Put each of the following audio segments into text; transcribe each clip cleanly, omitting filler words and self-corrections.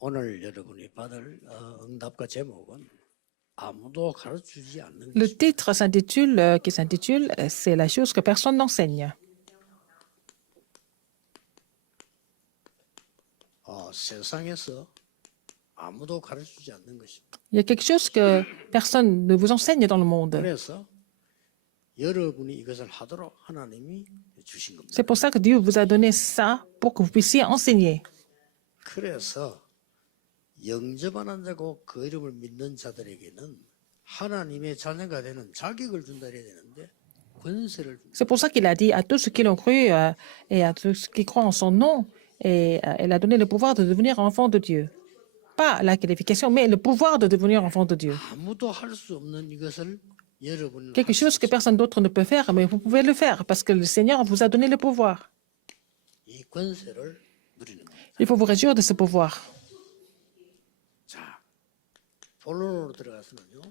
오늘 여러분이 받을 응답과 제목은 아무도 가르치지 않는 Le 것입니다. titre qui s'intitule C'est la chose que personne n'enseigne. 세상에서 아무도 가르치지 않는 것입니다. Il y a quelque chose que personne ne vous enseigne dans le monde. 그래서 여러분이 이것을 하도록 하나님이 주신 겁니다. C'est pour ça que Dieu vous a donné ça pour que vous puissiez enseigner. 그래서 영접하는 자고 그 이름을 믿는 자들에게는 하나님의 자녀가 되는 자격을 준다 해야 되는데 권세를 줍니다. C'est pour ça qu'il a dit à tous ceux qui l'ont cru et à tous ceux qui croient en son nom, et elle a donné le pouvoir de devenir enfant de Dieu. Pas la qualification, mais le pouvoir de devenir enfant de Dieu. 아무도 할 수 없는 이것을 여러분은 Quelque chose que personne d'autre ne peut faire, mais vous pouvez le faire parce que le Seigneur vous a donné le pouvoir. 이 권세를 누리는 겁니다. Il faut vous réjouir de ce pouvoir. 자, 본론으로 들어가서는요.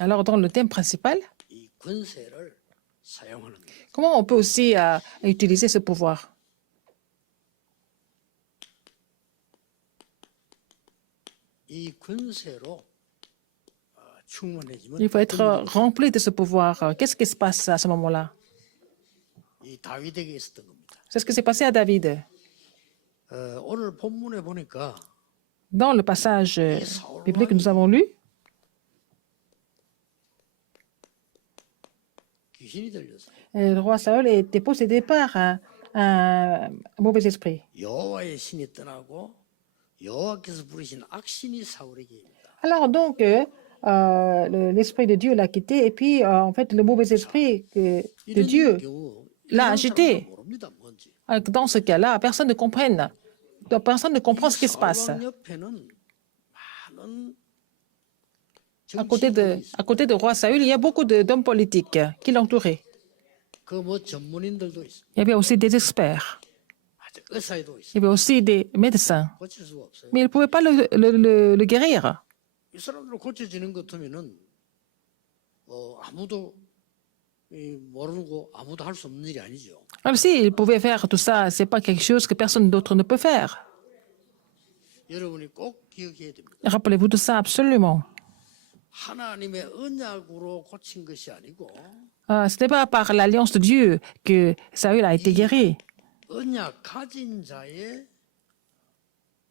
Alors, dans le thème principal, 이 권세를 사용하는 겁니다. comment on peut aussi utiliser ce pouvoir? 이 권세로 충만해지면 Il faut être rempli de ce pouvoir. Qu'est-ce qui se passe à ce moment-là? 이 다윗에게 있었던 겁니다. C'est ce qui s'est passé à David. 오늘 본문에 보니까 Dans le passage biblique que nous avons lu, 귀신이 들려서 le roi Saül était possédé par un mauvais esprit. 여호와의 신이 떠나고 여호와께서 부르신 악신이 사울에게 입니다. Alors donc, l'esprit de Dieu l'a quitté et puis en fait le mauvais esprit de 이런 Dieu 경우 l'a 일반 agité. 사람은 모릅니다 뭔지. Dans ce cas-là, personne ne comprenne. Personne ne comprend ce qui se passe. 사울 왕 옆에는 많은 À 정치인들이 있어요. côté de roi Saül, il y a beaucoup d'hommes politiques qui l'entouraient. 그뭐 전문인들도 있어요. Il y avait aussi des experts. 아주 의사에도 Il 있어요. y avait aussi des médecins. 고칠 수가 없어요. Mais ils ne pouvaient pas le guérir. 이 사람들로 고쳐지는 것 같으면은 아무도 모르고 아무도 할 수 없는 일이 아니죠. Alors si ils pouvaient faire tout ça, c'est pas quelque chose que personne d'autre ne peut faire. 여러분이 꼭 기억해야 됩니다. Rappelez-vous de ça absolument. 하나님의 언약으로 고친 것이 아니고 Ce n'est pas par l'alliance de Dieu que Saül a été guéri. 언약 가진 자의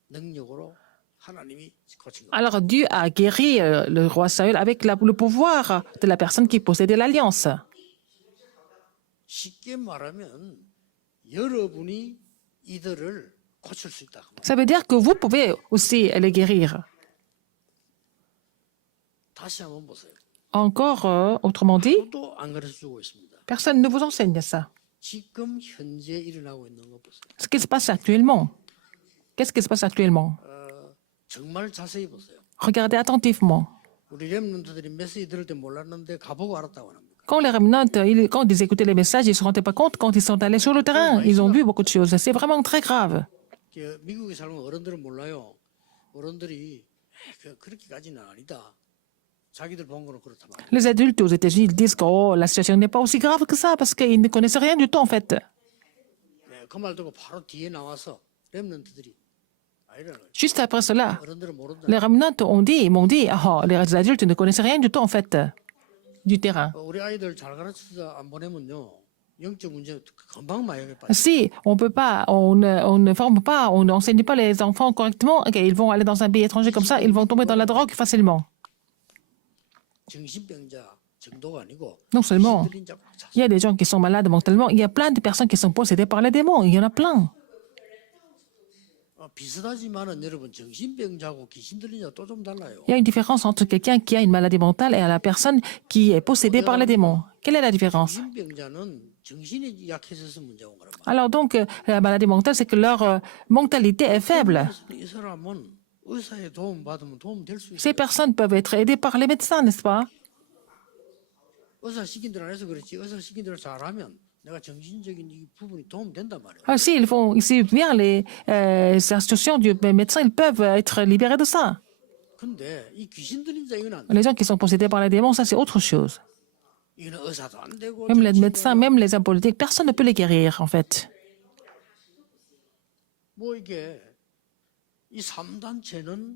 능력으로 하나님이 고친 겁니다. Alors Dieu a guéri le roi Saül avec le pouvoir de la personne qui possédait l'alliance. 쉽게 말하면 여러분이 이들을 고칠 수 있다. Ça veut dire que vous pouvez aussi les guérir. 다시 한번 보세요. Encore, autrement dit, 아무도 안 가르쳐주고 있습니다. personne ne vous enseigne ça. 지금 현재 일어나고 있는 거 보세요. Ce qui se passe actuellement. Qu'est-ce qui se passe actuellement? 정말 자세히 보세요. Regardez attentivement. 우리 렘넌트들이 메시지 들을 때 몰랐는데 가보고 알았다고 합니다. Quand les remnants, quand ils écoutaient les messages, ils ne se rendaient pas compte. Quand ils sont allés sur le terrain, ils ont vu beaucoup de choses. C'est vraiment très grave. 미국에 살면 어른들은 몰라요. 어른들이 그렇게까지는 아니다. 자기들 본 거는 그렇다 말이에요. Les adultes aux États-Unis ils disent que oh, la situation n'est pas aussi grave que ça parce qu'ils ne connaissent rien du tout en fait. 그 말 듣고 바로 뒤에 나와서 렘넌트들이 아니라는 거예요. Juste après cela, 어른들은 모른다. les remnants m'ont dit, oh, les adultes ne connaissent rien du tout en fait du terrain. 우리 아이들 잘 가르쳐서 안 보내면요. 영적 문제 금방 마약에 빠져. Si on peut pas, on ne forme pas, on n'enseigne pas les enfants correctement, ok, ils vont aller dans un pays étranger comme ça, ils vont tomber dans la drogue facilement. 정신병자 정도가 아니고 Non seulement, 귀신 들린 자 꽉 찼어요. il y a des gens qui sont malades mentalement, il y a plein de personnes qui sont possédées par les démons, il y en a plein. 비슷하지만은 여러분 정신병자고 귀신 들린 자 또 좀 달라요. Il y a une différence entre quelqu'un qui a une maladie mentale et la personne qui est possédée par les démons. Quelle est la différence? 정신병자는 정신이 약해져서 문제가 온 거란 말이에요. Alors donc, la maladie mentale, c'est que leur mentalité est faible. 이 사람은 의사의 도움 받으면 도움 될 수 Ces 있어요. personnes peuvent être aidées par les médecins, n'est-ce pas? 의사 시킨 대로 안 해서 그렇지. 의사 시킨 대로 잘하면 내가 정신적인 이 부분이 도움 된단 말이에요. Alors, s'ils suivent bien les instructions du médecin, ils peuvent être libérés de ça. 근데 이 귀신 들린 자 이건 안 돼. Les gens qui sont possédés par les démons, ça c'est autre chose. 이거는 의사도 안 되고 Même les 정신과 médecins, même les hommes politiques, personne ne peut les guérir, en fait. 뭐 이게 이 3단체는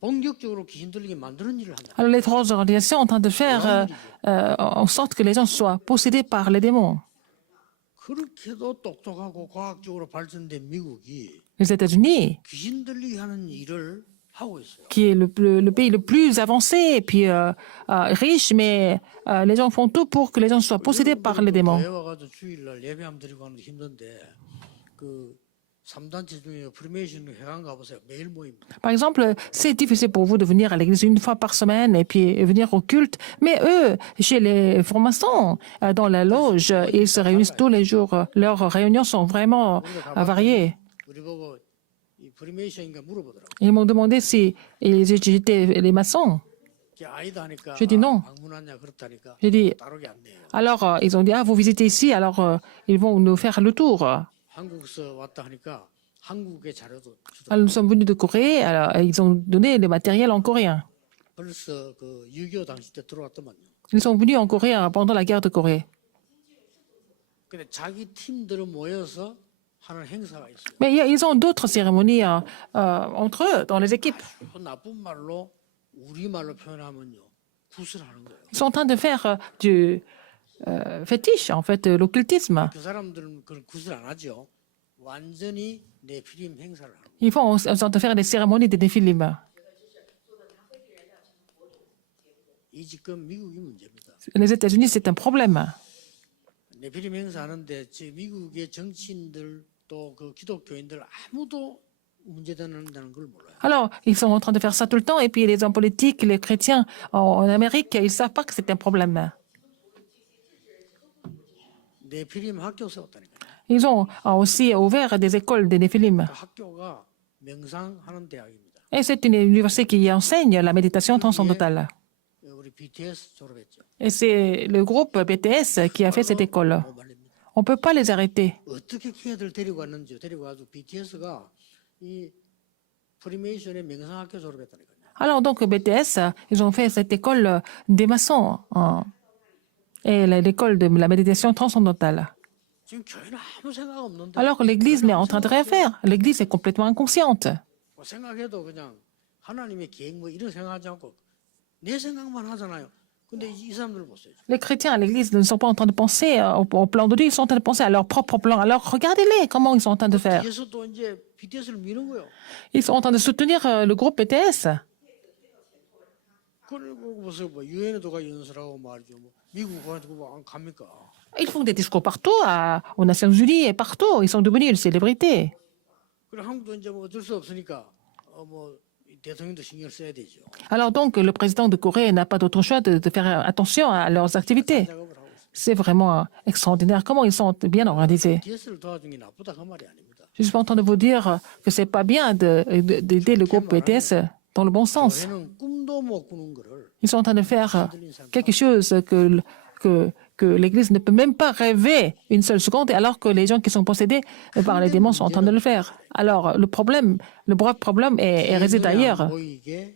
본격적으로 귀신 들리게 만드는 일을 한다. Alors les trois organisations sont en train de faire en sorte que les gens soient possédés par les démons. 그렇게도 똑똑하고 과학적으로 발전된 미국이 Les États-Unis, 귀신 들리게 하는 일을 하고 있어요. qui est le pays le plus avancé et puis riche, mais les gens font tout pour que les gens soient possédés par les démons. 교회 와가지고 주일날 예배함 드리고 하는 게 힘든데 그 3단체 중에 프리메이션 회관 가보세요. 매일 모입니다. Par exemple, c'est difficile pour vous de venir à l'église une fois par semaine et puis venir au culte, mais eux, chez les francs-maçons, dans la loge, ils se réunissent tous les jours. Leurs réunions sont vraiment variées. 우리 보고 이 프리메이션인가 물어보더라고. Ils m'ont demandé si j'étais les maçons. 아니다 하니까 Je dis non. 방문하냐 그렇다니까 J'ai dit, 다르게 안 내요. alors, ils ont dit, ah, vous visitez ici, alors ils vont nous faire le tour. 한국에서 왔다 하니까 한국의 자료도 주더라고. Alors, nous sommes venus de Corée, alors ils ont donné le matériel en coréen. 벌써 그 6.25 당시 때 들어왔더만요. Ils sont venus en Corée pendant la guerre de Corée. 근데 자기 팀들은 모여서 하는 행사가 있어요. Mais ils ont d'autres cérémonies entre eux, dans les équipes. 그 나쁜 말로 우리말로 표현하면요. 구슬하는 거예요. Ils sont en train de faire du fétiche, en fait, l'occultisme. 그 사람들은 그걸 구슬 안 하죠. 완전히 네피림 행사를 하는 거예요. Ils sont en train de faire des cérémonies des Néphilim. 이 지금 미국이 문제입니다. Les États-Unis, c'est un problème. 네피림 행사하는데 지금 미국의 정치인들 또 그 기독교인들 아무도 문제되는 걸 몰라요. Alors, ils sont en train de faire ça tout le temps, et puis les hommes politiques, les chrétiens en Amérique, ils ne savent pas que c'est un problème. 네피림 학교 세웠다니까요. Ils ont aussi ouvert des écoles des Néphilim. 그 학교가 명상하는 대학입니다. Et c'est une université qui enseigne la méditation transcendantale. 우리 BTS 졸업했죠. Et c'est le groupe BTS qui a fait cette école. 못 말립니다. On ne peut pas les arrêter. 어떻게 걔들 데리고 왔는지 데리고 와서 BTS가 이 프리메이션의 명상학교 졸업했다니까요. Alors, donc, BTS, ils ont fait cette école des maçons et l'école de la méditation transcendantale. 지금 교회는 아무 생각 없는데 Alors, l'Église n'est en train de rien faire. L'Église est complètement inconsciente. 뭐 생각해도 그냥 하나님의 계획 뭐 이런 생각하지 않고 내 생각만 하잖아요. 근데 이 사람들 보세요. Les chrétiens à l'Église ne sont pas en train de penser au plan de Dieu, ils sont en train de penser à leur propre plan. Alors, regardez-les, comment ils sont en train de faire. 뒤에서 또 이제 BTS를 미는 거예요. Ils sont en train de soutenir le groupe BTS. 그리고 보세요. 뭐 유엔에도 가 연설하고 말이죠. 뭐 미국 가가지고 뭐안 갑니까? Ils font des discours partout, aux Nations Unies et partout. Ils sont devenus une célébrité. 그래 한국도 이제 뭐 어쩔 수 없으니까 뭐 대통령도 신경 써야 되죠. Alors donc, le président de Corée n'a pas d'autre choix de faire attention à leurs activités. 작업을 하고 있어요. C'est vraiment extraordinaire comment ils sont bien organisés. BTS를 도와준 게 나쁘다 그 말이 아닙니다. Je suis pas en train de vous dire que c'est pas bien d'aider le groupe BTS dans le bon sens. 교회는 꿈도 못 꾸는 거를 Ils sont en train de faire quelque chose que l'Église ne peut même pas rêver une seule seconde, alors que les gens qui sont possédés par les démons sont en train de le faire. Alors, le vrai problème réside ailleurs. 모이게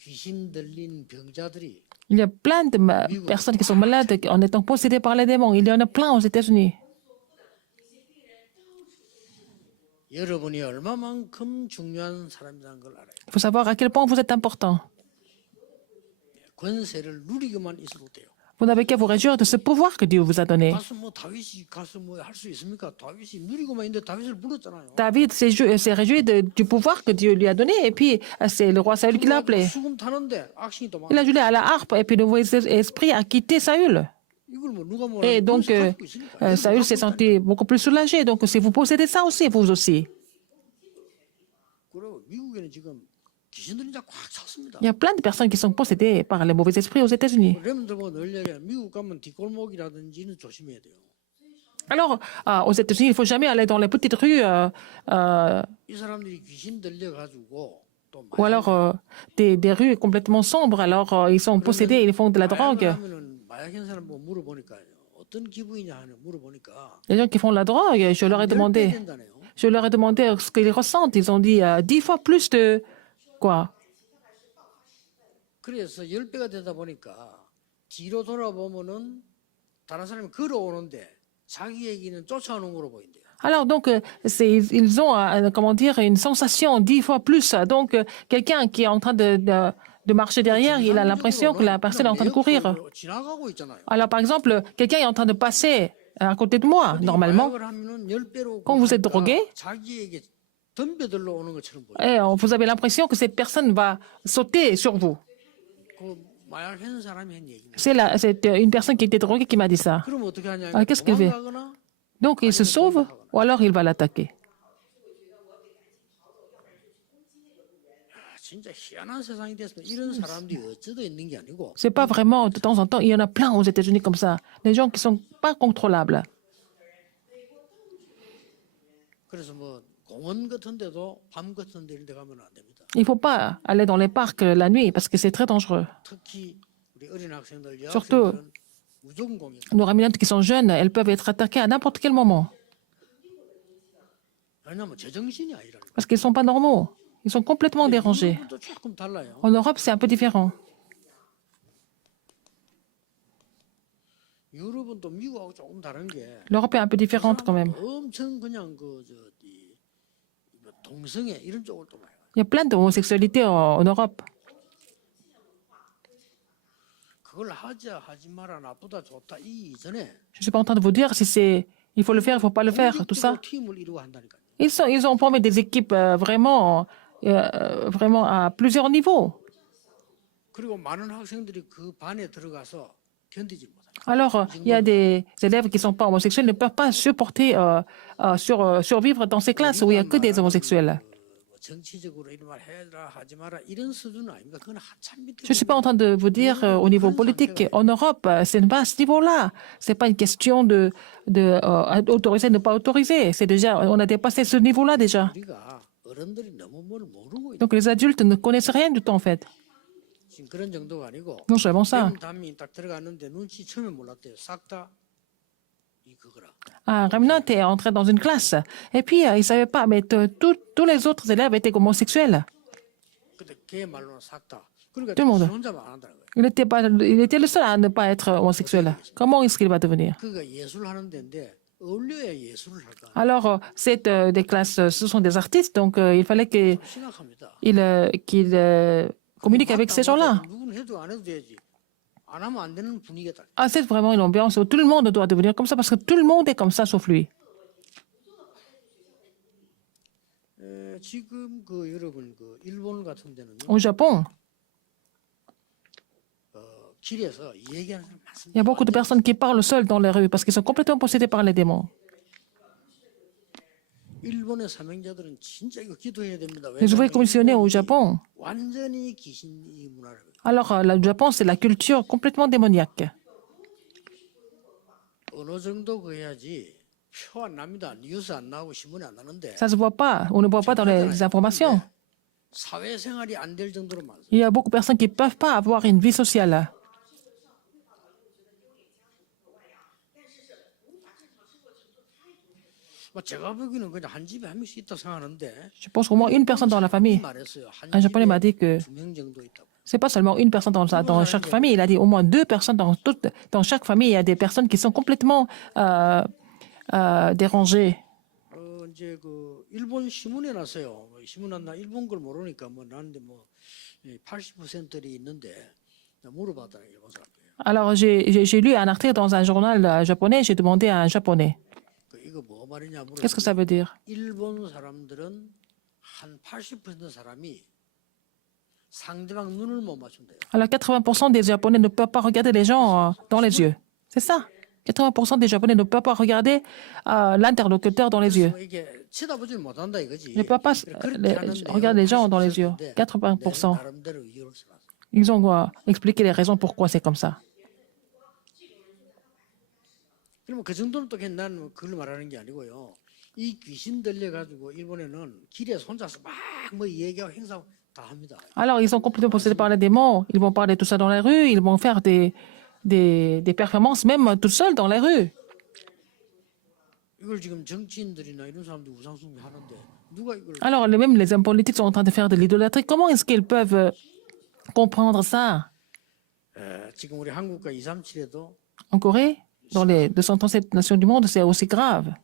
귀신 들린 병자들이 Il y a plein de personnes qui sont malades en étant possédées par les démons. Il y en a plein aux États-Unis. 여러분이 얼마만큼 중요한 사람이라는 걸 알아요. Il faut savoir à quel point vous êtes important. 권세를 누리기만 있어도 돼요. Vous n'avez qu'à vous réjouir de ce pouvoir que Dieu vous a donné. 가서 뭐 다윗이 가서 뭐 할 수 있습니까? 다윗이 누리고만 있는데 다윗을 불렀잖아요. David s'est réjoui du pouvoir que Dieu lui a donné, et puis c'est le roi Saül qui l'a appelé. 수금 타는데 악신이 또 막. Il a joué à la harpe, et puis le mauvais esprit a quitté Saül. 이걸 뭐 누가 뭐라 Et donc, Saül s'est senti beaucoup plus soulagé. Donc, si vous possédez ça aussi, vous aussi. 그리고 미국에는 지금 귀신들이 다 꽉 찼습니다. Il y a plein de personnes qui sont possédées par les mauvais esprits aux États-Unis. 렘들 보고 늘 얘기해. 미국 가면 뒷골목이라든지는 조심해야 돼요. Alors, aux États-Unis, il ne faut jamais aller dans les petites rues 이 사람들이 귀신 들려가지고 또 ou alors des rues complètement sombres. Alors, ils sont possédés, ils font de la drogue. 하면은 마약한 사람 뭐 물어보니까요. 어떤 기분이냐 하는 물어보니까 Les gens qui font de la drogue, je leur ai 10배 demandé 된다네요. ce qu'ils ressentent. Ils ont dit 10 fois plus de quoi? 그래서 10배가 되다 보니까 뒤로 돌아보면은 다른 사람이 걸어오는데 자기 얘기는 쫓아오는 거로 보인대요. Alors, donc, ils ont, comment dire, une sensation 10 fois plus. Donc, quelqu'un qui est en train de marcher derrière, il a l'impression que la personne est en train de courir. 옆으로 지나가고 있잖아요. Alors, par exemple, quelqu'un est en train de passer à côté de moi, 근데 이 normalement. 마약을 하면은 10배로 Quand vous êtes 하니까 drogué, 자기에게 덤벼들러 오는 것처럼 보여요. vous avez l'impression que cette personne va sauter sur vous. 그 마약 했는 사람이 한 얘기입니다. C'est une personne qui était droguée qui m'a dit ça. 그럼 어떻게 하냐? Ah, qu'est-ce qu'il fait? 도망가거나 Donc, il se sauve ou alors il va l'attaquer. 진짜 희한한 세상이 됐습니다. 이런 사람들이 어쩌다 있는 게 아니고 C'est pas vraiment de temps en temps. Il y en a plein aux États-Unis comme ça. Des gens qui sont pas contrôlables. 그래서 뭐 공원 같은 데도 밤 같은 데 이런 데 가면 안 됩니다. Il faut pas aller dans les parcs la nuit parce que c'est très dangereux. 특히 우리 어린 학생들, Surtout- 여학생들은 무조건 공연. Nos raminantes qui sont jeunes, elles peuvent être attaquées à n'importe quel moment 왜냐면 제정신이 아니라는 거예요. parce qu'ils sont pas normaux. Ils sont complètement dérangés. 유럽은 또 조금 달라요. En Europe, c'est un peu différent. 유럽은 또 미국하고 조금 다른 게 L'Europe est un peu différente quand même. 엄청 그냥 뭐 동성애 이런 쪽을 또 많이 가요. Il y a plein d'homosexualité en Europe. 그걸 하자 하지 마라 나쁘다 좋다 이 이전에 Je suis pas en train de vous dire si c'est il faut le faire, il faut pas le faire, tout ça. 공식적으로 팀을 이루고 한다니까요. Ils ont formé des équipes vraiment à plusieurs niveaux. 그리고 많은 학생들이 그 반에 들어가서 견디지 못합니다. Alors, il y a des élèves qui ne sont pas homosexuels, ne peuvent pas supporter, survivre dans ces classes où il n'y a que des homosexuels. 뭐 정치적으로 이런 말 해라 하지 마라 이런 수준은 아닙니다. 그건 한참 밑에. Je ne suis pas en train de vous dire au niveau politique. En Europe, ce n'est pas à ce niveau-là. Ce n'est pas une question d'autoriser, de ne pas autoriser. C'est déjà, on a dépassé ce niveau-là déjà. 우리가 어른들이 너무 뭘 모르고 있는 Donc les adultes ne connaissent rien du tout en fait. 지금 그런 정도가 아니고 Non seulement ça. 담이 딱 들어갔는데 눈치 처음에 몰랐대요. 싹 다 이 그거라. Un remnant est entré dans une classe. Et puis, il ne savait pas, mais tous les autres élèves étaient homosexuels. 근데 걔 말로는 싹 다. 그러니까 Tout le monde. 지 혼자만 안 한다는 거예요. Il était le seul à ne pas être homosexuel. Comment est-ce qu'il va devenir? 그가 예술을 하는 데인데 어울려야 예술을 할까. Alors, c'est des classes, ce sont des artistes, donc il fallait qu'il 심각합니다. communique avec ces gens-là. 누구는 해도 안 해도 되지. 안 하면 안 되는 분위기다. Ah, c'est vraiment une ambiance où tout le monde doit devenir comme ça parce que tout le monde est comme ça sauf lui. 지금 그 여러분 그 일본 같은 데는요. Au Japon, 길에서 얘기하는 사람 많습니다. il y a beaucoup de personnes qui parlent seules dans les rues parce qu'ils sont complètement possédés par les démons. 일본의 사명자들은 진짜 이거 기도해야 됩니다. Les ouvriers commissionnés au Japon, 완전히 귀신이 문화를. alors le Japon, c'est la culture complètement démoniaque. 어느 정도 그래야지 표 안 납니다. 뉴스 안 나오고 신문에 안 나는데 Ça ne se voit pas, on ne voit pas dans les informations. 사회생활이 안 될 정도로 많습니다. Il y a beaucoup de personnes qui ne peuvent pas avoir une vie sociale. 뭐 제가 보기에는 그냥 한 집에 한 명씩 있다 생각하는데 Je pense qu'au moins une personne dans la famille. 말했어요. 한 Un Japonais m'a dit que 두 명 정도 있다고. c'est pas seulement une personne dans chaque famille. Il a dit au moins 2 personnes dans chaque famille. Il y a des personnes qui sont complètement dérangées. 이제 그 일본 신문에 났어요. 신문 났나 일본 걸 모르니까 뭐 나는데 뭐 80%들이 있는데 물어봤더니 일본 사람들. Alors, j'ai lu un article dans un journal japonais. J'ai demandé à un japonais. 이거 뭐 말이냐 Qu'est-ce que ça veut dire? 일본 사람들은 한 80% 사람이 상대방 눈을 못 맞춘대요. Alors, 80% des Japonais ne peuvent pas regarder les gens dans les yeux. C'est ça. 80% des Japonais ne peuvent pas regarder l'interlocuteur dans les yeux. 이게 쳐다보질 못한다 이거지. Ne peuvent pas regarder les gens dans les yeux. 80%. 나름대로 이유를 써놨어. Ils ont expliqué les raisons pourquoi c'est comme ça. 그러면 그 정도는 또 난 그걸 말하는 게 아니고요. 이 귀신 들려 가지고 일본에는 길에서 혼자서 막 뭐 얘기하고 행사 다 합니다. Alors, ils sont complètement possédés par les démons. Ils vont parler tout ça dans les rues. Ils vont faire des performances même tout seuls dans les rues. 이걸 지금 정치인들이나 이런 사람들이 우상숭배 하는데 누가 이걸 Alors, même les hommes politiques sont en train de faire de l'idolâtrie. Comment est-ce qu'ils peuvent comprendre ça? 지금 우리 한국과 237에도 En Corée, dans les 237 nations du monde, c'est aussi grave.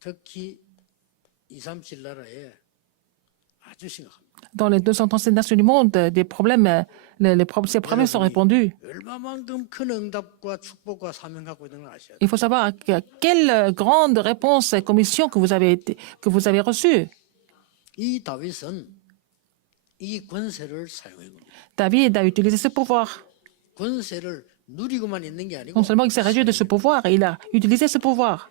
특히 2, 3, 7 나라에 아주 심각합니다. Dans les 237 nations du monde, des problèmes, ces problèmes sont répandus. 얼마만큼 큰 응답과 축복과 사명 갖고 있는 걸 아셔야 돼요. Il faut savoir quelle grande réponse et commission que vous avez reçue. 이 다윗은 이 권세를 사용한 겁니다. David a utilisé ce pouvoir. 권세를 누리고만 있는 게 아니고 Non seulement il s'est réjoui de ce pouvoir, il a utilisé ce pouvoir.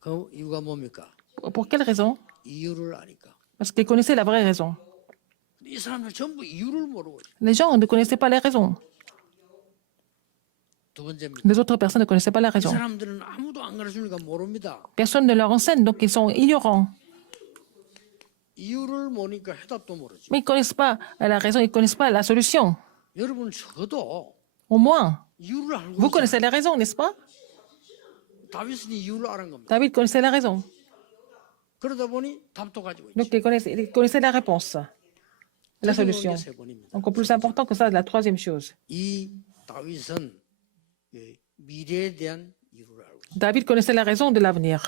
그 이유가 뭡니까? Pour quelle raison? 이유를 아니까. Parce qu'il connaissait la vraie raison. 이 사람들 전부 이유를 모르고 있어요. Les gens ne connaissaient pas les raisons. 두 번째입니다. Les autres personnes ne connaissaient pas la 이 raison. 사람들은 아무도 안 가르치니까 모릅니다. Personne ne leur enseigne, donc ils sont ignorants. 이유를 모르니까 해답도 모르죠. Mais ils ne connaissent pas la raison, ils ne connaissent pas la solution. 여러분 저도 Au moins, 이유를 알고 vous 있어요. connaissez les raisons, n'est-ce pas? 다윗은 이유를 알은 겁니다. David connaissait la raison. 그러다 보니 답도 가지고 있죠. Donc il connaissait la réponse, la solution. 세 번입니다. Encore plus important que ça, la troisième chose. 이 다윗은 미래에 대한 이유를 알고 있어요. David connaissait la raison de l'avenir.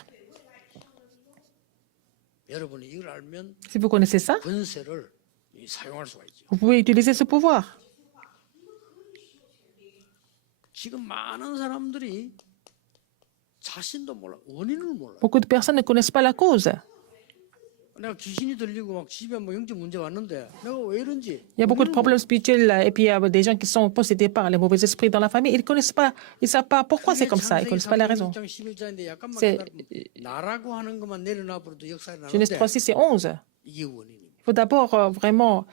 여러분이 이걸 알면 Si vous connaissez ça, 권세를 사용할 수가 있죠. vous pouvez utiliser ce pouvoir. 지금 많은 사람들이 자신도 몰라, 원인을 몰라. Beaucoup de personnes ne connaissent pas la cause. 내가 귀신이 들리고 막 집에 뭐 영적 문제 왔는데 내가 왜 이런지. Il y a beaucoup de problèmes spirituels et puis il y a des gens qui sont possédés par les mauvais esprits dans la famille. Ils ne connaissent pas, ils ne savent pas pourquoi c'est comme ça. Ils ne connaissent pas la raison. 11장인데 약간만 C'est- 기다리면 나라고 하는 것만 내려놔버려도 역사에 Genèse 나는데 3, 6 et 11. 이게 원인입니다. Il faut d'abord vraiment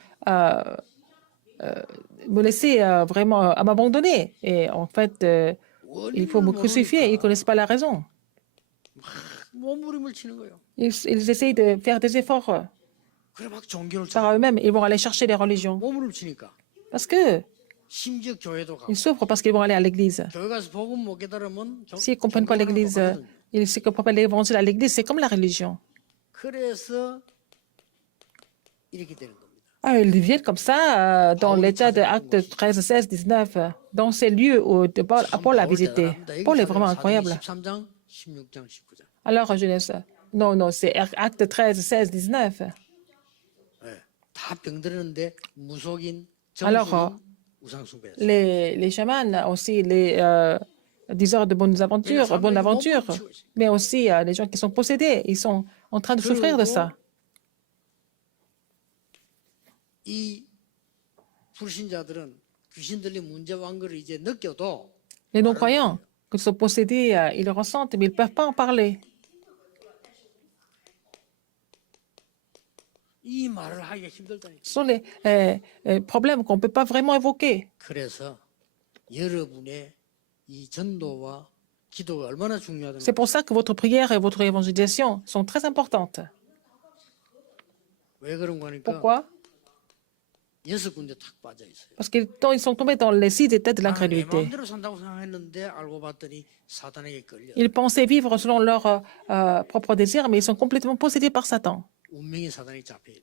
me laisser vraiment m'abandonner. Et en fait, il faut me crucifier. Ils ne connaissent pas la raison. 몸부림을 치는 거예요. Ils essayent de faire des efforts 그래 막 종교를 par eux-mêmes. Ils vont aller chercher les religions. 몸부림 치니까 Parce que 심지어 교회도 가고 ils souffrent parce qu'ils vont aller à l'église. 교회 가서 복음 못 깨달으면 S'ils ne comprennent pas l'église, ils ne comprennent pas l'évangile à l'église, c'est comme la religion. 그래서 이렇게 되는 겁니다. Ah, ils viennent comme ça dans l'état de Actes 13, 16, 19, dans ces lieux où Paul a visité. Paul est vraiment incroyable. 13장, 16장, 19장. Alors, Genèse, non, c'est Actes 13, 16, 19. 예, 다 병들었는데 무속인, Alors, 정수인, 우상숭배. Les chamans, aussi les diseurs de bonnes aventures, mais aussi les gens qui sont possédés, ils sont en train de souffrir de ça. 이 불신자들은 귀신 들린 문제 왕 거를 이제 느껴도 Les non-croyants, qu'ils sont possédés, ils le ressentent, mais ils ne peuvent pas en parler. 이 말을 하기가 힘들다니까. Ce sont les problèmes qu'on ne peut pas vraiment évoquer. 그래서 여러분의 이 전도와 기도가 얼마나 중요하다는 C'est pour ça que votre prière et votre évangélisation sont très importantes. 왜 그런 거니까 Pourquoi? 6군데 탁 빠져 있어요. Parce qu'ils sont tombés dans les 6 états de 내 l'incrédulité. 마음대로 산다고 생각했는데 알고 봤더니 사단에게 걸려. Ils pensaient vivre selon leurs propres désirs, mais ils sont complètement possédés par Satan. 운명이 사단이 잡혀야 돼.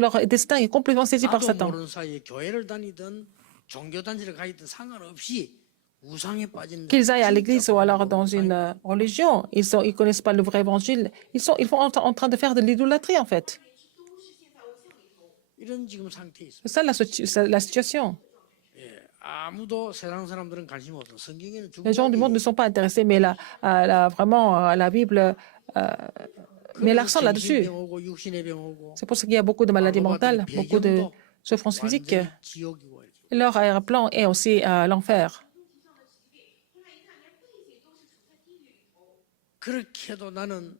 Leur destin est complètement saisi par 나도 Satan. 모르는 사이에 교회를 다니든 종교 단체를 가이든 상관없이 우상에 빠진 Qu'ils aillent à l'église ou alors dans une religion, ils ne connaissent pas le vrai évangile. Ils sont en train de faire de l'idolâtrie, en fait. 이런 지금 상태에 있어요. C'est ça la situation. 아무도 세상 사람들은 관심 없어. 성경에는 Les gens du monde ne sont pas intéressés, mais vraiment, la Bible met l'accent là-dessus. 병 오고 육신의 병 오고 C'est pour ça qu'il y a beaucoup de maladies mentales, beaucoup de souffrances physiques. 완전히 지옥이고 이렇게. Et leur arrière-plan est aussi l'enfer. 그렇게 해도 나는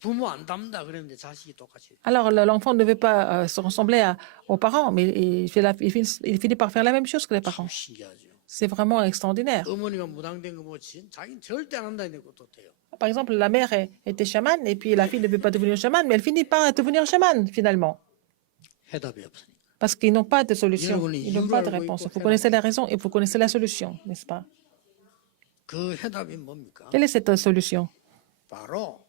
부모 안 닮다 그랬는데 자식이 똑같이. Alors, l'enfant ne veut pas se ressembler aux parents, mais il finit par faire la même chose que les parents. 신기하죠. C'est vraiment extraordinaire. 어머니가 무당된 거 뭐지? 자기는 절대 안 한다는 것도 돼요. Par exemple, la mère était chamane et puis la fille ne veut pas devenir chamane, mais elle finit par devenir chamane finalement. 해답이 없으니까. Parce qu'ils n'ont pas de solution, ils n'ont pas de réponse. Vous connaissez la raison et vous connaissez la solution, n'est-ce pas? 그 해답이 뭡니까? Quelle est cette solution? 바로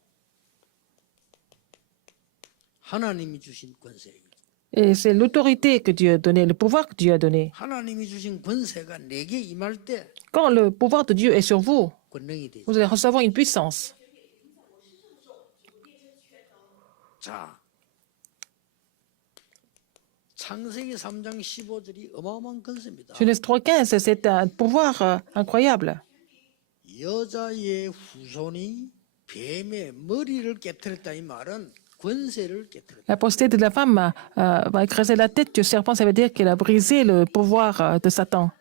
하나님이 주신 권세예요. Et c'est l'autorité que Dieu a donnée, le pouvoir que Dieu a donné. 하나님이 주신 권세가 내게 임할 때 Quand le pouvoir de Dieu est sur vous, 권능이 되죠. vous allez recevoir une puissance. 자, 창세기 3장 15절이 어마어마한 권세입니다. Genèse 3.15, c'est un pouvoir incroyable. 여자의 후손이 뱀의 머리를 깨뜨렸다 이 말은 권세를 깨뜨렸다. La postérité de la femme va écraser la tête du serpent, ça veut dire qu'elle a brisé le pouvoir de Satan.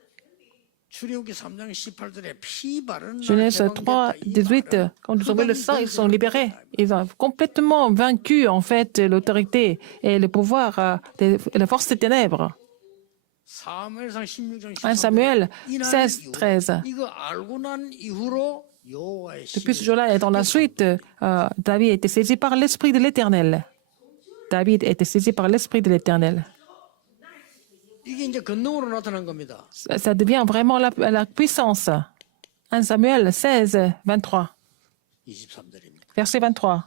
출애굽기 3장 18절에 피 바른 날 Genèse 해방됐다. 3, 이 18, 말은 quand ils ont vu le 흑암이 sang, ils sont 권세를 libérés. 가졌다. Ils ont complètement vaincu, en fait, l'autorité et le pouvoir et la force des ténèbres. 사무엘상 16장 1 Samuel 16, 13. 이거 알고 난 이후로 여호와의 Depuis ce 신이 jour-là et dans la suite, David a été saisi par l'Esprit de l'Éternel. David a été saisi par l'Esprit de l'Éternel. 이게 이제 권능으로 나타난 겁니다. Ça devient vraiment la puissance. 1 Samuel 16, 23, 23절입니다. verset 23.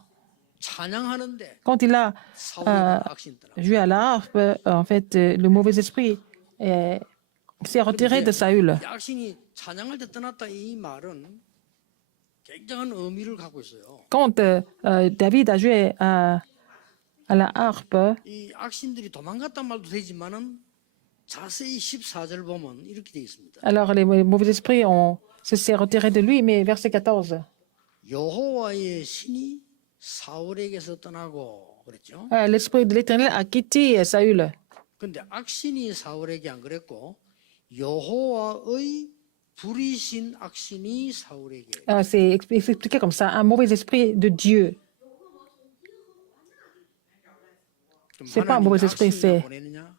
찬양하는데 Quand il a 사울이 악신 떠나. joué à la harpe, en fait, le mauvais esprit s'est retiré de Saül. 이 악신이 찬양할 때 떠났다 이 말은 굉장한 의미를 갖고 있어요. Quand David a joué à la harpe, 이 악신들이 도망갔단 말도 되지만은 자세히 14절 보면 이렇게 되어 있습니다. alors les mauvais esprits se sont retirés de lui, mais verset 14. 여호와의 신이 사울에게서 떠나고 그랬죠. L'esprit de l'Éternel a quitté Saül. 근데 악신이 사울에게 안 그랬고 여호와의 불이신 악신이 사울에게. C'est expliqué comme ça, un mauvais esprit de Dieu. 그럼 c'est pas un 하나님이 mauvais esprit, 악신이나 c'est- 보내느냐?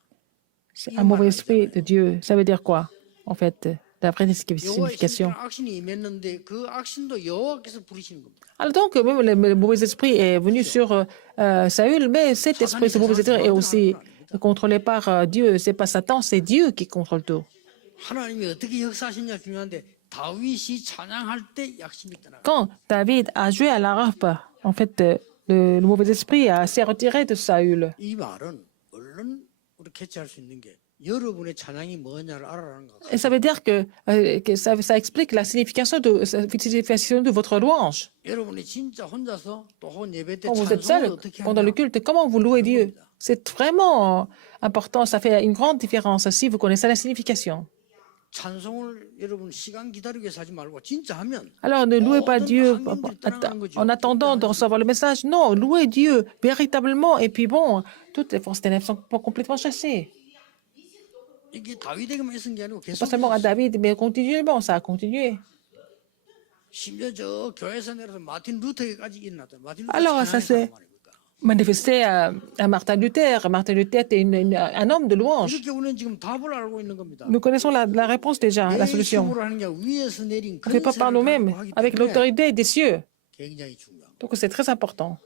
C'est un mauvais esprit de Dieu. Ça veut dire quoi, en fait, la vraie 여호와의 signification? 신이라는 악신이 임했는데 그 악신도 여호와께서 부리시는 겁니다. Alors donc, même le mauvais esprit est venu sur Saül, mais cet esprit, ce mauvais esprit est aussi contrôlé par Dieu. C'est pas Satan, c'est Dieu qui contrôle tout. 하나님이 어떻게 역사하시냐 중요한데 다윗이 찬양할 때 악신이 떠나. Quand David a joué à la harpe, en fait, le mauvais esprit s'est retiré de Saül. 이 말은 얼른 우리 캐치할 수 있는 게 여러분의 찬양이 뭐냐를 알아라는 거. Et ça veut dire que ça explique la signification de votre louange. 여러분이 진짜 혼자서 또 혹은 예배 때 Quand vous êtes 찬송을 seul 어떻게 pendant le 하냐. culte, comment vous louez Dieu? C'est vraiment important, ça fait une grande différence si vous connaissez la signification. 찬송을 여러분 시간 기다리기 위해서 하지 말고 진짜 하면 Alors ne louez pas 모든 Dieu 환경들이 떠나가는 거죠. en attendant de recevoir le message. Non, louez Dieu véritablement. Et puis bon, toutes les forces ténèbres sont complètement chassées. 이게 다윗에게만 있은 게 아니고 Pas 계속 seulement à David, mais continuellement, ça a continué. 심지어 저 교회에서 내려서 마틴 루터에게까지 일어났다. 마틴 루터 Alors, ça, 찬양의 c'est- 사람 아닙니까? Manifesté à Martin Luther. Martin Luther était un homme de louange. 이렇게 우리는 지금 답을 알고 있는 겁니다. Nous connaissons la réponse déjà, la 내 solution. 힘으로 하는 게 위에서 내린 On ne fait pas par nous-mêmes, 권세를 avec 하기 때문에 l'autorité des cieux. 굉장히 중요합니다. Donc c'est très important.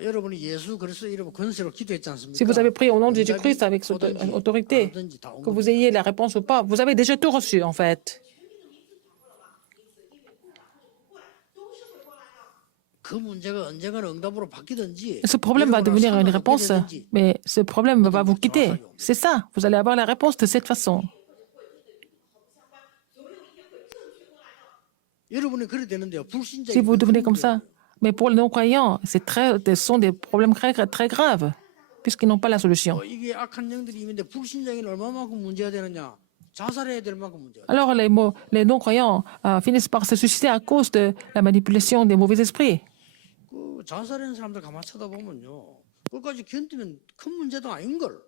여러분이 예수 그리스도 이름 권세로 기도했지 않습니까? Si vous avez prié au nom de Jésus-Christ avec cette 뭐든지 autorité, 뭐든지 다 온 que vous 겁니다. ayez la réponse ou pas, vous avez déjà tout reçu en fait. 그 문제가 언젠가는 응답으로 바뀌든지 Ce problème va 여러분은 devenir une 상관없게 réponse, 되든지 mais ce problème va vous quitter. C'est ça, vous allez avoir la réponse de cette façon. 여러분이 그래 되는데요. 불신자의 Si vous devenez comme 문제예요. ça. Mais pour les non-croyants, ce sont des problèmes très graves, puisqu'ils n'ont pas la solution. 이게 악한 영들이 있는데 불신자에게는 얼마만큼 문제가 되느냐? 자살해야 될 만큼 문제가 돼요. Alors les non-croyants finissent par se susciter à cause de la manipulation des mauvais esprits. 그 자살하는 사람들 가만 쳐다보면요. 그것까지 견디면 큰 문제도 아닌 걸.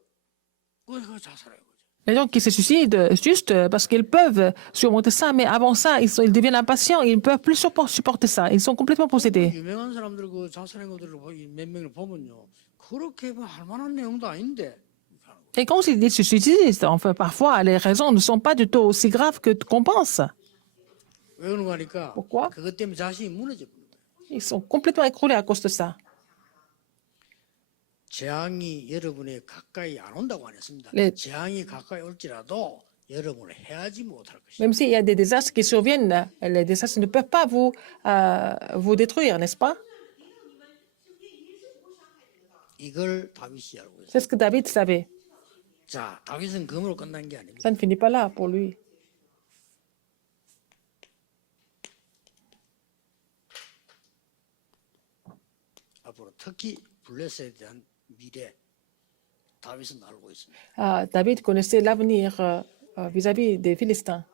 그거 자살해요. Les gens qui se suicident juste parce qu'ils peuvent surmonter ça, mais avant ça, ils deviennent impatients, ils ne peuvent plus supporter ça. Ils sont complètement possédés. 유명한 사람들 그 자살한 것들을 몇 명을 보면요. 그렇게 뭐 할 만한 내용도 아닌데. Et quand ils se suicident, enfin, parfois, les raisons ne sont pas du tout aussi graves qu'on pense. 왜 그런가 하니까 Pourquoi? 그것 때문에 자신이 무너져 버린 거예요. Ils sont complètement écroulés à cause de ça. 재앙이 여러분의 가까이 안 온다고 안 했습니다. 네. 재앙이 가까이 올지라도 여러분을 해하지 못할 것입니다. Même s'il y a des désastres qui surviennent, les désastres ne peuvent pas vous détruire, n'est-ce pas? 이걸 다윗이 알고 있어요. C'est ce que David savait. 자, 다윗은 금으로 끝난 게 아닙니다. Ça ne finit pas là pour lui. 앞으로 특히 블레셋에 대한 미래 다윗은 알고 있습니다. David connaissait l'avenir vis-à-vis des Philistins.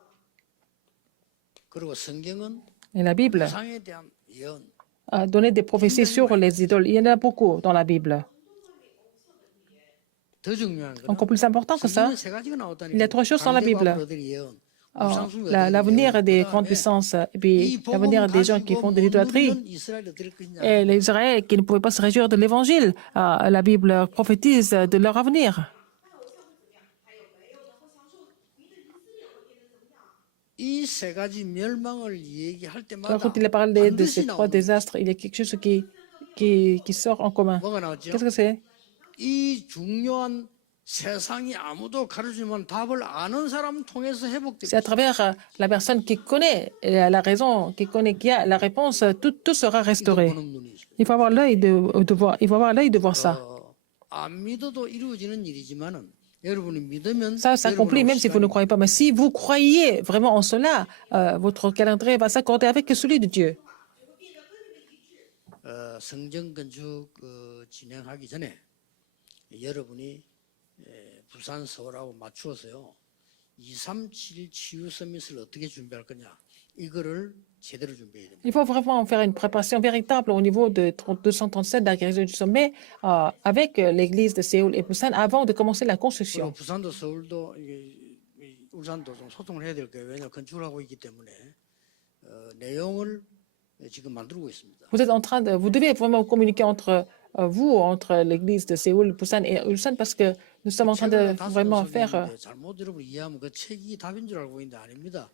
그리고 성경은 Et la Bible 우상에 대한 예언, a donné des prophéties sur les idoles. Il y en a beaucoup dans la Bible. 더 중요한 건 Encore plus important que ça, 성경에 세 가지가 나왔다니까. il y a trois choses dans la Bible. L'avenir des grandes puissances et puis l'avenir des gens qui font de l'idolâtrie. Et les Israéliens qui ne pouvaient pas se réjouir de l'évangile, la Bible prophétise de leur avenir. 이세 가지 멸망을 얘기할 때마다 Alors, quand il a parlé de ces 반드시 trois 나오는 désastres, il y a quelque chose qui sort en commun. 뭐가 나왔죠? Qu'est-ce que c'est? 이 중요한 세상이 아무도 가르치면 답을 아는 사람 통해서 C'est à 회복됩니다. travers la personne qui connaît la raison, qui a la réponse, tout sera 이거 restauré. 보는 눈이죠. Il faut avoir l'œil de voir. Il faut avoir l'œil de voir ça. 안 믿어도 이루어지는 일이지만은 여러분이 믿으면 Ça s'accomplit même si vous ne croyez pas. Mais si vous croyez vraiment en cela, votre calendrier va s'accorder avec celui de Dieu. 성정 건축 진행하기 전에 여러분이 부산 서울하고 맞추어서요 237 치유 서밋을 어떻게 준비할 거냐 이거를 제대로 준비해야 됩니다. Il faut vraiment faire une préparation véritable au niveau de 237 de la guérison du sommet avec l'église de Séoul et Busan avant de commencer la 그리고 construction. 부산도 서울도 울산도 좀 소통을 해야 될 거예요. 왜냐하면 건축을 하고 있기 때문에 내용을 지금 만들고 있습니다. Vous devez vraiment communiquer entre vous, entre l'église de Séoul, Busan et Ulsan parce que nous sommes en train de vraiment faire. 잘못 여러분 이해하면 그 책이 답인 줄 알고 있는데 아닙니다.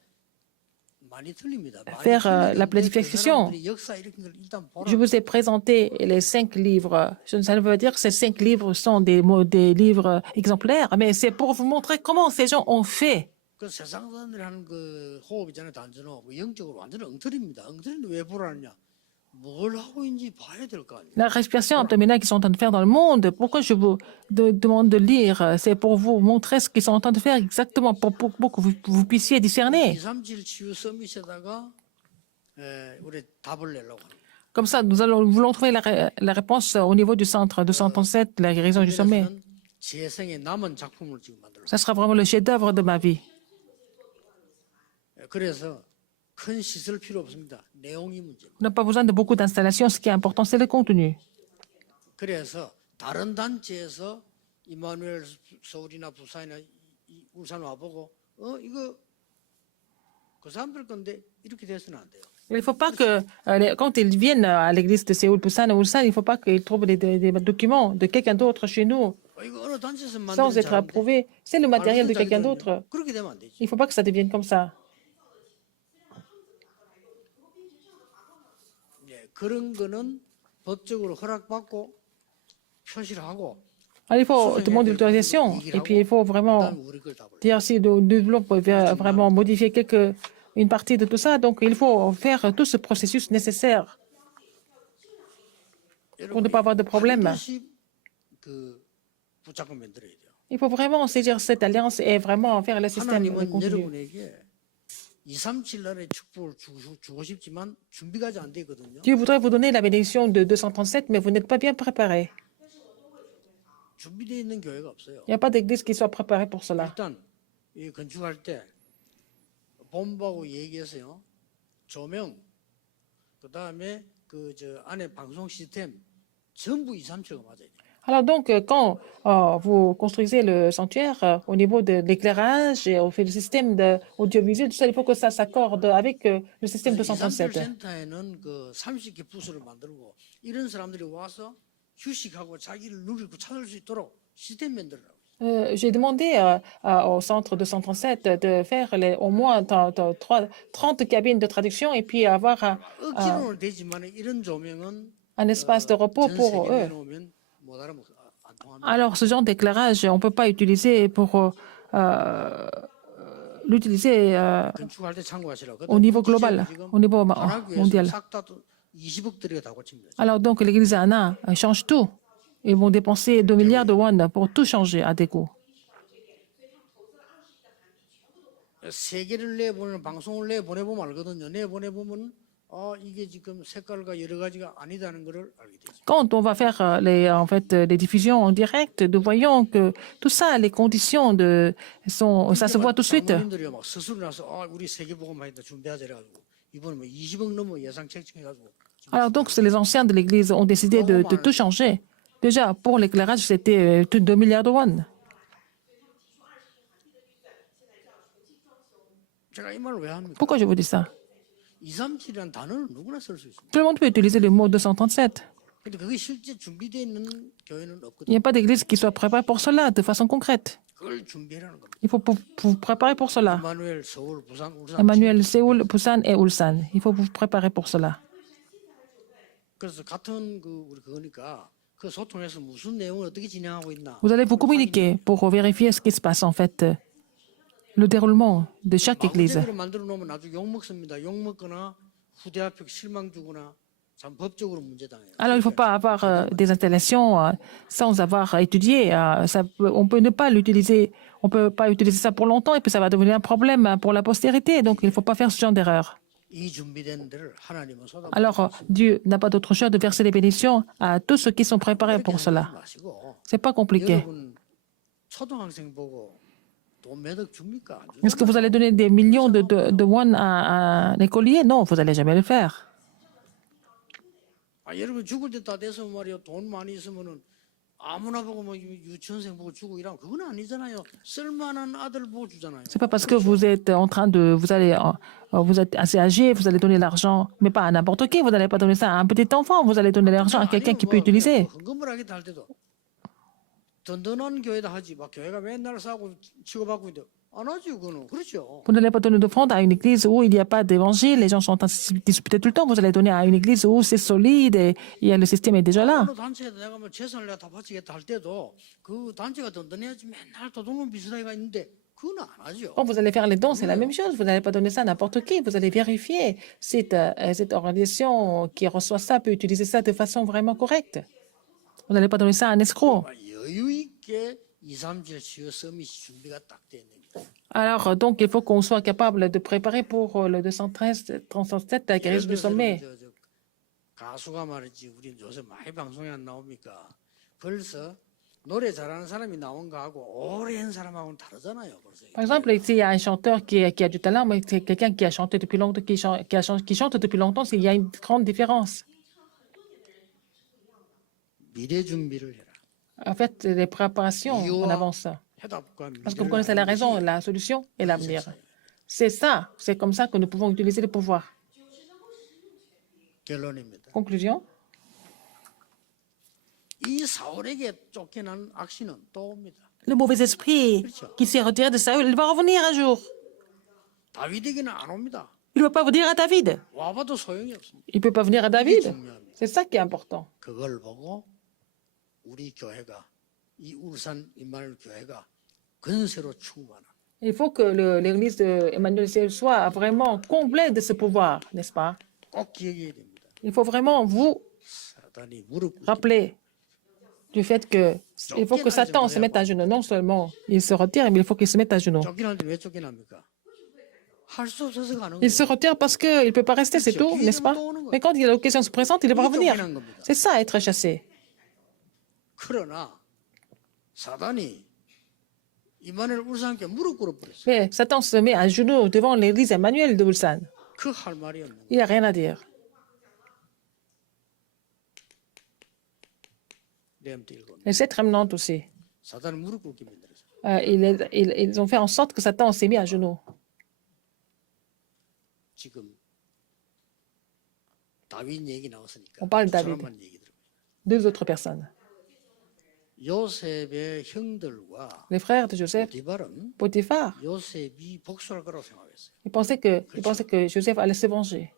많이 틀립니다. Faire la planification. 역사 이런 걸 일단 보라. Je vous ai présenté les 5 livres. Ça ne veut pas dire que ces 5 livres sont des livres exemplaires, mais c'est pour vous montrer comment ces gens ont fait. 그 세상 사람들이 하는 그 호흡 있잖아요. 단전호흡. 그 영적으로 완전 엉터리입니다. 엉터리인데 왜 보라느냐? 뭘 하고 있는지 봐야 될 거 아니에요. La respiration abdominale qu'ils sont en train de faire dans le monde, pourquoi je vous demande de lire? C'est pour vous montrer ce qu'ils sont en train de faire exactement, pour que vous puissiez discerner. 237 치유 서밋에다가 우리 답을 내려고 합니다. Comme ça, nous voulons trouver la réponse au niveau du centre 237, la guérison du sommet. 제 생에 남은 작품을 지금 만들어. Ça sera vraiment le chef-d'œuvre de ma vie. 그래서 큰 시설 필요 없습니다. 내용이 문제입니다. On n'a pas besoin de beaucoup d'installations. Ce qui est important, c'est le contenu. 그래서 다른 단체에서 이마누엘 서울이나 부산이나 울산 와보고 이거 그 사람들 건데 이렇게 돼서는 안 돼요. Il ne faut pas que, quand ils viennent à l'église de Séoul, Busan ou Ulsan, il ne faut pas qu'ils trouvent des documents de quelqu'un d'autre chez nous 이거 어느 단체에서 sans 만드는 être approuvés. C'est le matériel de quelqu'un 자기들은요. d'autre. 그렇게 되면 안 되죠. Il ne faut pas que ça devienne comme ça. 그런 거는 법적으로 허락받고 표시를 하고 Alors, il faut demander l'autorisation et puis il faut vraiment 그다음에 우리 걸 답을. dire si nous voulons vraiment modifier une partie de tout ça. Donc, il faut faire tout ce processus nécessaire pour ne pas avoir de problème. 반드시 그 붙잡고 만들어야 돼요. Il faut vraiment saisir cette alliance et vraiment faire le système de 하나님은 contenu. 여러분에게 237 날의 축복을 주고 싶지만 준비가 안 돼 있거든요. Dieu voudrait vous donner la bénédiction de 237, mais vous n'êtes pas bien préparé. 준비되어 있는 교회가 없어요. Il n'y a pas d'église qui soit préparée pour cela. 일단 이 건축할 때 본부하고 얘기해서요. 조명 그다음에 그 저 안에 방송 시스템 전부 237가 맞아야 돼요. Alors donc, quand vous construisez le sanctuaire, au niveau de l'éclairage et au fait le système audiovisuel, tout ça, il faut que ça s'accorde avec le système 237. 센터에는 그 30개 부스를 만들고 이런 사람들이 와서 휴식하고 자기를 누리고 찾을 수 있도록 시스템 만들어라고. J'ai demandé au centre 237 de faire au moins 30 cabines de traduction et puis avoir 억지로는 되지만 이런 조명은 un espace de repos 전 pour 세계에 eux. 내놓으면 못 알아먹 안 통합니다. Alors, ce genre d'éclairage, on ne peut pas utiliser pour l'utiliser 건축할 때 참고하시라고. au niveau global, au niveau mondial. 싹다 20억 들여 다 고칩니다. Alors, donc, l'église Anna change tout. Ils vont dépenser 2 milliards de won pour tout changer à Daegu. 세계를 내보내는 방송을 내보내보면 알거든요. 내보내보면 이게 지금 색깔과 여러 가지가 아니다는 것을 알게 되죠. Quand on va faire les diffusions en direct, nous voyons que tout ça, les conditions ça se voit tout de suite. 장로님들이 막 스스로 나서 우리 세계복음화에다 준비하자 이래가지고 이번에 뭐 20억 넘어 예상 책정해가지고 Alors donc, les anciens de l'Église ont décidé de tout changer. Déjà, pour l'éclairage, c'était 2 milliards de won. 제가 이 말을 왜 합니까? Pourquoi je vous dis ça? 237이라는 단어는 누구나 쓸 수 있습니다. Tout le monde peut utiliser le mot 237. 근데 그게 실제 준비되어 있는 교회는 Il n'y 없거든요. a pas d'église qui soit préparée pour cela de façon concrète. 그걸 준비하라는 겁니다. Il faut vous préparer pour cela. 임마누엘, 서울, 부산, 울산. Emmanuel, Séoul, Busan et Ulsan. Il faut vous préparer pour cela. 그래서 같은 우리 그거니까 그 소통해서 무슨 내용을 어떻게 진행하고 있나. Vous allez vous communiquer pour vérifier ce qui se passe en fait, le déroulement de chaque église. 마구제비로 만들어 놓으면 나중에 욕 먹습니다. 욕 먹거나 후대 앞에 실망 주거나 참 법적으로 문제당해요. Alors, il ne faut pas avoir des installations sans avoir étudié. On peut ne pas l'utiliser. On peut pas utiliser ça pour longtemps et puis ça va devenir un problème pour la postérité. Donc, il ne faut pas faire ce genre d'erreur. 이 준비된 데를 하나님은 쏟아. Alors, Dieu n'a pas d'autre choix de verser les bénédictions à tous ceux qui sont préparés pour cela. 마시고 C'est pas compliqué. 여러분 초등학생 보고 돈 몇 억 줍니까? 안 Est-ce que 주잖아요. vous allez donner des millions de won à un écolier? Non, vous n'allez jamais le faire. 여러분 죽을 때 다 돼서 말이요 돈 많이 있으면은 아무나 보고 뭐 유치원생 보고 주고 이러면 그건 아니잖아요. 쓸만한 아들 보고 주잖아요. C'est pas parce que vous êtes en train de, vous êtes assez âgé, vous allez donner l'argent, mais pas à n'importe qui. Vous n'allez pas donner ça à un petit enfant. Vous allez donner l'argent à quelqu'un qui peut utiliser. 헌금을 하겠다 할 때도 든든한 교회다 하지 막 교회가 맨날 싸고 치고받고 있는데 안 하지 그거는 그렇죠. Vous n'allez pas donner d'offrande à une église où il n'y a pas d'évangile, les gens sont en train de se disputer tout le temps. Vous allez donner à une église où c'est solide et le système est déjà là. 어느 단체에다 내가 뭐 재산을 내가 다 바치겠다 할 때도 그 단체가 든든해야지 맨날 도둑놈 비슷하게가 있는데 그건 안 하죠. Quand vous allez faire les dons, c'est la même chose. Vous n'allez pas donner ça à n'importe qui. Vous allez vérifier si cette organisation qui reçoit ça peut utiliser ça de façon vraiment correcte. Vous n'allez pas donner ça à un escroc. 여유 있게 237 주요 서밋이 준비가 딱 돼 있는 거예요. Alors, donc, il faut qu'on soit capable de préparer pour le 237 la crise du sommet. 가수가 말이지 우리 요새 많이 방송에 안 나옵니까? 벌써 노래 잘하는 사람이 나온 거하고 오래 한 사람하고는 다르잖아요. 벌써. Par exemple, ici, il y a un chanteur qui a du talent, mais c'est quelqu'un qui a chanté depuis longtemps, qui chante depuis longtemps, il y a une grande différence. 미래 준비를 해라. En fait, les préparations en avance. 해답과 Parce que vous connaissez la raison, la solution et l'avenir. C'est ça, c'est comme ça que nous pouvons utiliser le pouvoir. 결론입니다. Conclusion. 이 사울에게 쫓겨난 악신은 또 옵니다. Le mauvais esprit qui s'est retiré de Saül, il va revenir un jour. 다윗에게는 안 옵니다. Il ne va pas venir à David. 와봐도 소용이 없습니다. Il ne peut pas venir à 이게 David. 중요합니다. C'est ça qui est important. 그걸 보고 우리 교회가 이 울산 임마누엘 교회가 근세로 충만한 Il faut que l'église d'Emmanuel Séoul soit vraiment comblée de ce pouvoir, n'est-ce pas? 꼭 기억해야 됩니다. Il faut vraiment vous 사단이 무릎 꿇고 rappeler du fait que il faut que Satan se mette à genoux. Non seulement il se retire, mais il faut qu'il se mette à genoux. 쫓겨날 때 왜 쫓겨납니까? 할 수 없어서 가는 Il 거예요. se retire parce qu'il ne peut pas rester, c'est tout, n'est-ce pas? Mais quand l'occasion se présente, il va revenir. C'est ça, être chassé. 그러나 사단이 이만엘 울산께 무릎 꿇어버렸어요. Mais Satan se met à genoux devant l'église Emmanuel de Ulsan. 그 할 말이 없는 거예요. Il n'a rien à dire. 레암도 읽었네. Et cette remnante aussi. 사단은 무릎 꿇게 만들었어요. Ils ont fait en sorte que Satan s'est mis à genoux. 지금 다윗 얘기 나왔으니까 On parle 두 David. 사람만 얘기 들어요. Deux autres personnes. 요셉의 형들과 Les frères de Joseph, 디발은 Potiphar, 요셉이 복수할 거라고 생각했어요. ils pensaient que Joseph allait se venger.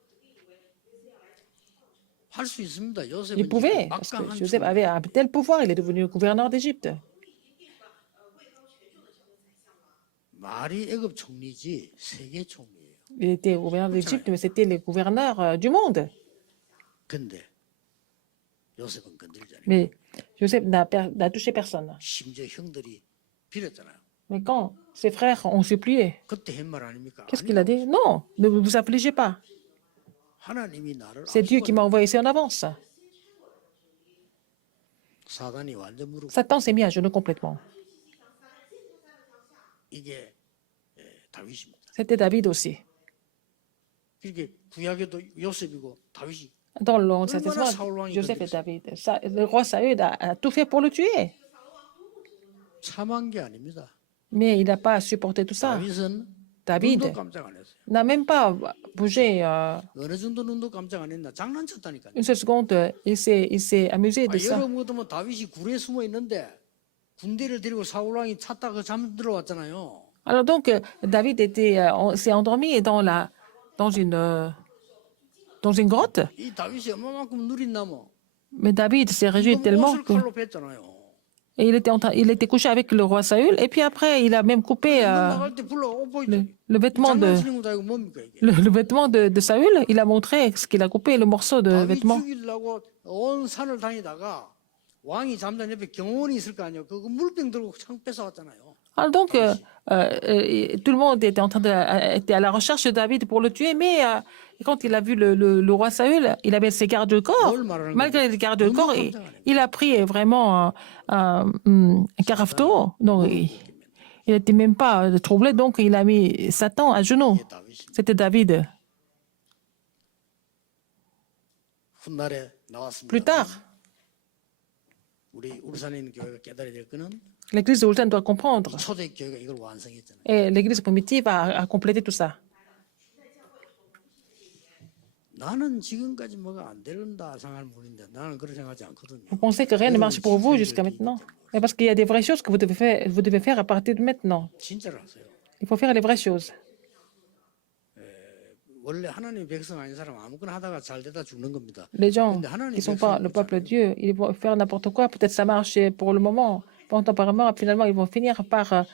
할 수 있습니다. Il 요셉은 pouvait, parce que Joseph avait un tel pouvoir, il est devenu gouverneur d'Égypte. 말이 애굽 총리지 세계 총리예요. Il était gouverneur d'Égypte, mais c'était le gouverneur du monde. 근데 요셉은 건들지 않아요. Mais Joseph n'a touché personne. 심지어 형들이 빌었잖아요. Mais quand ses frères ont supplié, 그때 한 말 아닙니까? qu'est-ce qu'il a dit? Non, ne vous affligez pas. 하나님이 나를 C'est Dieu qui m'a envoyé ici en avance. 사단이 완전 무릎. Satan s'est mis à genoux complètement. 이게 다윗입니다. C'était David aussi. 이렇게 구약에도 요셉이고 다윗이 Dans l'Ancien Testament, Joseph et David. Le roi Saül a tout fait pour le tuer. 참한 게 아닙니다. Mais il n'a pas supporté tout ça. 다윗은 David 눈도 깜짝 안 했어요. n'a même pas bougé 어느 정도 눈도 깜짝 안 했나? 장난쳤다니까요. une seule seconde. Il s'est amusé de ça. 여러분 같으면 다윗이 굴에 숨어 있는데 군대를 데리고 사울 왕이 찾다가 잠들어 왔잖아요. Alors donc, David s'est endormi dans une grotte. 이 다윗이 얼마만큼 누린 나무. Mais David s'est réjoui 이거 tellement 옷을 que, 칼로 뺐잖아요. et il était couché avec le roi Saül. Et puis après, il a même coupé 나갈 때 불러 le vêtement de 장난치는 것도 아니고 뭡니까 이게? le vêtement de Saül. Il a montré ce qu'il a coupé, le morceau de 다윗 vêtement. 죽이려고 온 산을 다니다가 왕이 잠자는 옆에 경호원이 있을 거 아니에요. 그 물병 들고 창 뺏어왔잖아요. Alors donc, tout le monde était à la recherche de David pour le tuer, mais quand il a vu le roi Saül, il avait ses gardes-corps. Malgré les gardes-corps, il a pris vraiment un carafto. Donc, il n'était même pas troublé, donc il a mis Satan à genoux. 이게 다윗이 C'était David. 훗날에 나왔습니다. Plus tard, 우리 울산에 있는 교회가 깨달아야 될 거는 l'église de Ulsan doit comprendre. 초대교회가 이걸 완성했잖아요. Et l'église primitive a complété tout ça. 나는 지금까지 뭐가 안 되는다 생각할 분인데 나는 그렇게 생각하지 않거든요. Vous pensez que rien ne marche pour vous jusqu'à maintenant? Mais parce qu'il y a des vraies choses que vous devez faire à partir de maintenant. 진짜로 하세요. Il faut faire les vraies choses. 원래 하나님의 백성 아닌 사람 아무거나 하다가 잘 되다 죽는 겁니다. Les gens 근데 하나님의 qui ne sont pas 백성은 le peuple de Dieu, ils vont faire n'importe quoi. Peut-être ça marche pour le moment, temporairement, finalement, ils vont finir par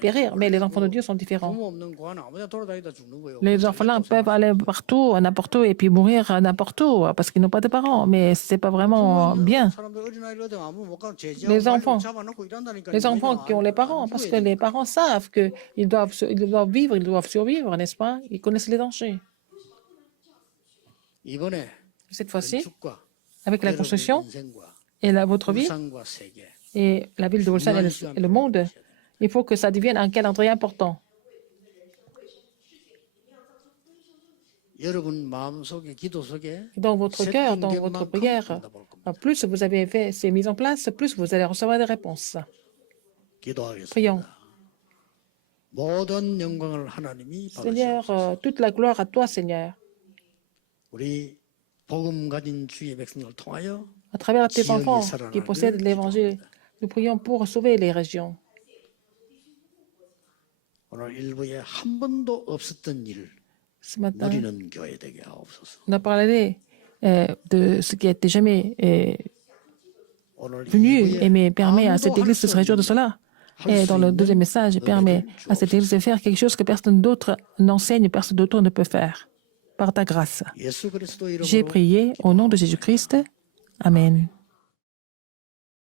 périr. Mais les enfants de Dieu sont différents. 부모 없는 고아는 아무데나 돌아다니다 죽는 거예요. Les orphelins peuvent aller partout, n'importe où, et puis mourir n'importe où, parce qu'ils n'ont pas de parents. Mais c'est pas vraiment bien. 사람들 어린아이를 얻으면 아무 못 가고 Les 제지하고 enfants. 잡아놓고 이런다니까요. Les enfants qui ont les parents, parce que les parents savent qu'ils doivent vivre, ils doivent survivre, n'est-ce pas? Ils connaissent les dangers. 이번에 Cette fois-ci, 건축과 avec la 여러분의 construction 인생과 et votre vie, 우상과 세계 et la ville de Ulsan et le monde, il faut que ça devienne un calendrier important. 여러분 마음속에 기도 속에 Dans votre cœur, dans votre prière, 응답할 겁니다. plus vous avez fait ces mises en place, plus vous allez recevoir des réponses. 기도하겠습니다. Prions. 모든 영광을 하나님이 Seigneur, 받으시옵소서. toute la gloire à toi, Seigneur. 우리 복음 가진 주의 백성을 통하여 À travers tes enfants qui possèdent l'évangile, nous prions pour sauver les régions. 오늘 일부에 한 번도 없었던 일 Ce matin, 누리는 교회 되게 하옵소서. on a parlé de ce qui n'était jamais 오늘 venu 이후에 et mais permet à 아무도 cette 할 église de 수 se réjouir de 없는 cela. Et dans le deuxième message, permet à cette église de faire quelque chose que personne d'autre n'enseigne, personne d'autre ne peut faire. Par ta grâce. 예수 그리스도 J'ai 이름으로 prié au nom de Jésus-Christ. Amen.